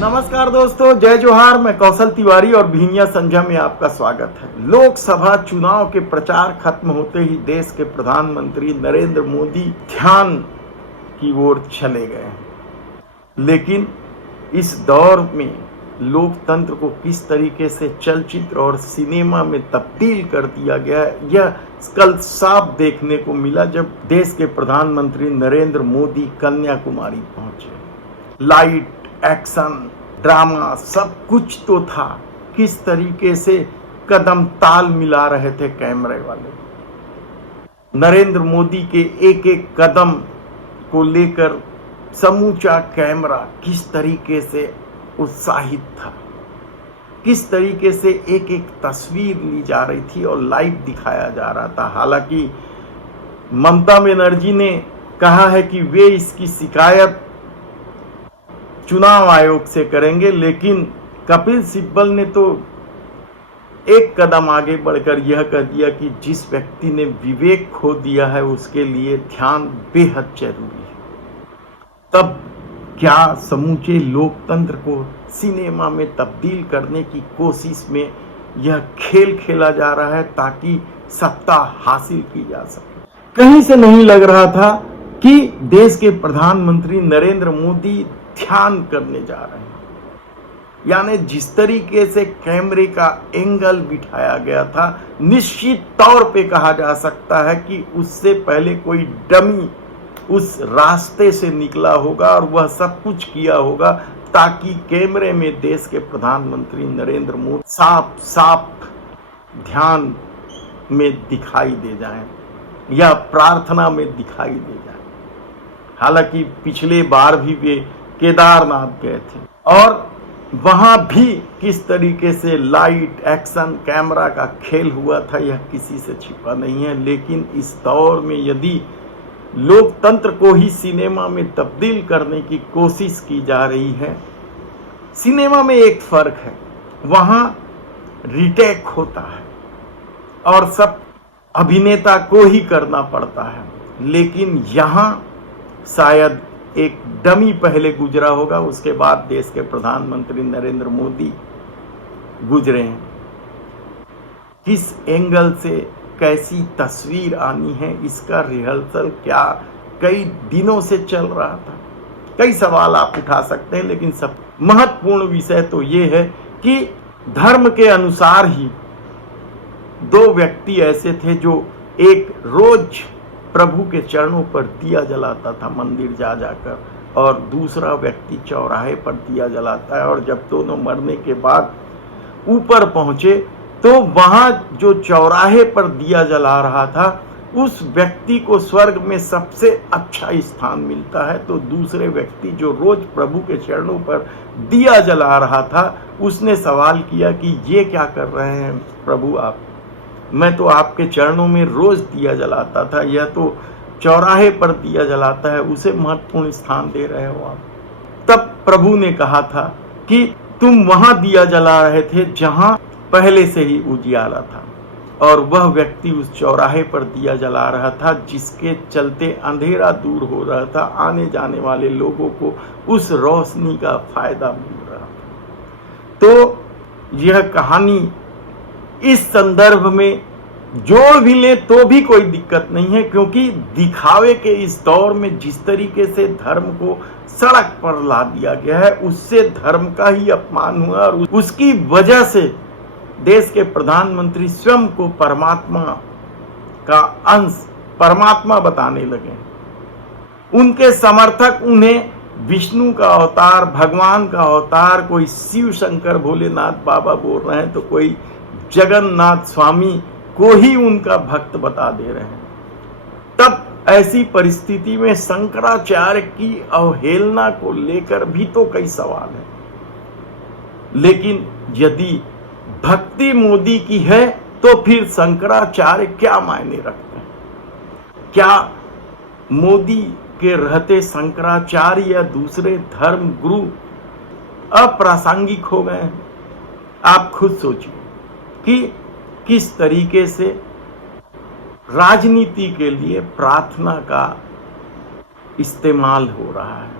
नमस्कार दोस्तों, जय जोहार। मैं कौशल तिवारी और भीनिया संझा में आपका स्वागत है। लोकसभा चुनाव के प्रचार खत्म होते ही देश के प्रधानमंत्री नरेंद्र मोदी ध्यान की ओर चले गए हैं। लेकिन इस दौर में लोकतंत्र को किस तरीके से चलचित्र और सिनेमा में तब्दील कर दिया गया है, यह कल साफ देखने को मिला जब देश के प्रधानमंत्री नरेंद्र मोदी कन्याकुमारी पहुंचे। लाइट, एक्शन, ड्रामा सब कुछ तो था। किस तरीके से कदम ताल मिला रहे थे कैमरे वाले। नरेंद्र मोदी के एक एक कदम को लेकर समूचा कैमरा किस तरीके से उत्साहित था, किस तरीके से एक एक तस्वीर ली जा रही थी और लाइव दिखाया जा रहा था। हालांकि ममता बनर्जी ने कहा है कि वे इसकी शिकायत चुनाव आयोग से करेंगे, लेकिन कपिल सिब्बल ने तो एक कदम आगे बढ़कर यह कह दिया कि जिस व्यक्ति ने विवेक खो दिया है उसके लिए ध्यान बेहद जरूरी है। तब क्या समूचे लोकतंत्र को सिनेमा में तब्दील करने की कोशिश में यह खेल खेला जा रहा है ताकि सत्ता हासिल की जा सके। कहीं से नहीं लग रहा था कि देश के प्रधानमंत्री नरेंद्र मोदी ध्यान करने जा रहे हैं। यानी जिस तरीके से कैमरे का एंगल बिठाया गया था, निश्चित तौर पे कहा जा सकता है कि उससे पहले कोई डमी उस रास्ते से निकला होगा और वह सब कुछ किया होगा ताकि कैमरे में देश के प्रधानमंत्री नरेंद्र मोदी साफ साफ ध्यान में दिखाई दे जाएं या प्रार्थना में दिखाई दे जाएं। हालांकि पिछले बार भी वे केदारनाथ गए थे और वहां भी किस तरीके से लाइट, एक्शन, कैमरा का खेल हुआ था यह किसी से छिपा नहीं है। लेकिन इस दौर में यदि लोकतंत्र को ही सिनेमा में तब्दील करने की कोशिश की जा रही है, सिनेमा में एक फर्क है, वहां रिटेक होता है और सब अभिनेता को ही करना पड़ता है। लेकिन यहां शायद एक डमी पहले गुजरा होगा, उसके बाद देश के प्रधानमंत्री नरेंद्र मोदी गुजरे हैं। किस एंगल से कैसी तस्वीर आनी है इसका रिहर्सल क्या कई दिनों से चल रहा था। कई सवाल आप उठा सकते हैं, लेकिन सब महत्वपूर्ण विषय तो ये है कि धर्म के अनुसार ही दो व्यक्ति ऐसे थे जो एक रोज प्रभु के चरणों पर दिया जलाता था मंदिर जा जाकर, और दूसरा व्यक्ति चौराहे पर दिया जलाता है। और जब दोनों मरने के बाद ऊपर पहुंचे तो वहां जो चौराहे पर दिया जला रहा था उस व्यक्ति को स्वर्ग में सबसे अच्छा स्थान मिलता है। तो दूसरे व्यक्ति जो रोज प्रभु के चरणों पर दिया जला रहा था, उसने सवाल किया कि ये क्या कर रहे हैं प्रभु आप, मैं तो आपके चरणों में रोज दिया जलाता था, यह तो चौराहे पर दिया जलाता है, उसे महत्वपूर्ण स्थान दे रहे हो आप। तब प्रभु ने कहा था कि तुम वहां दिया जला रहे थे जहां पहले से ही उजियारा था, और वह व्यक्ति उस चौराहे पर दिया जला रहा था जिसके चलते अंधेरा दूर हो रहा था, आने जाने वाले लोगों को उस रोशनी का फायदा मिल रहा था। तो यह कहानी इस संदर्भ में जोड़ भी ले तो भी कोई दिक्कत नहीं है, क्योंकि दिखावे के इस दौर में जिस तरीके से धर्म को सड़क पर ला दिया गया है उससे धर्म का ही अपमान हुआ और उसकी वजह से देश के प्रधानमंत्री स्वयं को परमात्मा का अंश, परमात्मा बताने लगे। उनके समर्थक उन्हें विष्णु का अवतार, भगवान का अवतार, कोई शिव शंकर भोलेनाथ बाबा बोल रहे हैं तो कोई जगन्नाथ स्वामी को ही उनका भक्त बता दे रहे हैं। तब ऐसी परिस्थिति में शंकराचार्य की अवहेलना को लेकर भी तो कई सवाल हैं। लेकिन यदि भक्ति मोदी की है तो फिर शंकराचार्य क्या मायने रखते हैं? क्या मोदी के रहते शंकराचार्य या दूसरे धर्म गुरु अप्रासंगिक हो गए हैं? आप खुद सोचिए कि किस तरीके से राजनीति के लिए प्रार्थना का इस्तेमाल हो रहा है।